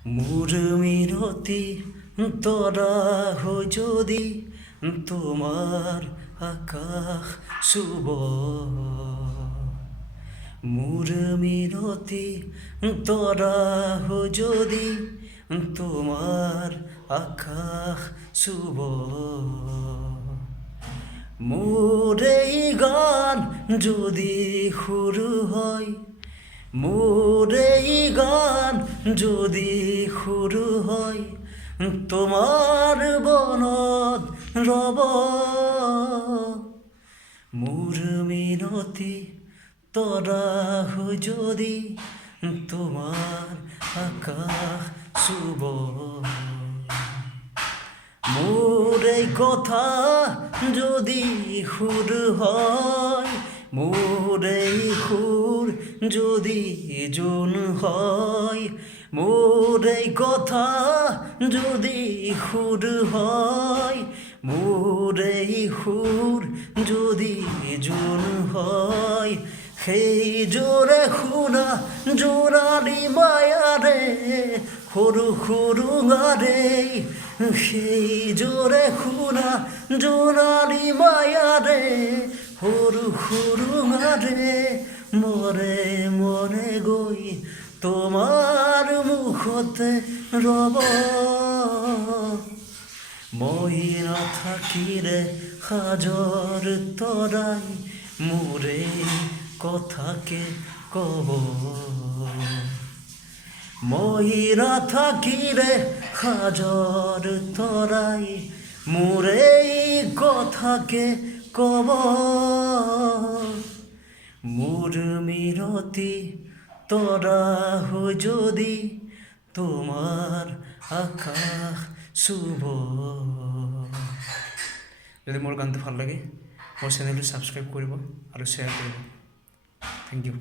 মোৰ মিনতি তৰা হৈ যদি তোমাৰ আকাশ চুব, মোৰ মিনতি তৰা হৈ যদি তোমাৰ আকাশ চুব, মোৰ এই গান যদি শুরু হয়, মোর এই গান যদি শুরু হয় তোমার বনত রব, মোর মিনতি তরা হৈ যদি তোমার আকাশ চুব, মোর এই কথা যদি সুর হয়, মোর এই সুর যদি জোন হয়, মোর এই কথা যদি সুর হয়, মোর এই সুর যদি জোন হয়, সেই জোরে শুনা জোনালী মায়ারে সৰু সৰু গাৰে, সেই জোরে শুনা জোনালী মায়ারে সৰু সৰু গাৰে, মরে মনে গৈ তোমাৰ মুখতে ৰব, মই নাথাকিলে সাজৰ তৰাই মোৰে কথাকে কব, মই নাথাকিলে সাজৰ তৰাই মোৰে কথাকে কব, মোৰ মিনতি তৰা হৈ যদি তোমাৰ আকাশ চুব। যদি মোৰ গানটো ভাল লাগে মোৰ চেনেলটো ছাবস্ক্ৰাইব কৰিব আৰু শ্বেয়াৰ কৰিব। Thank you.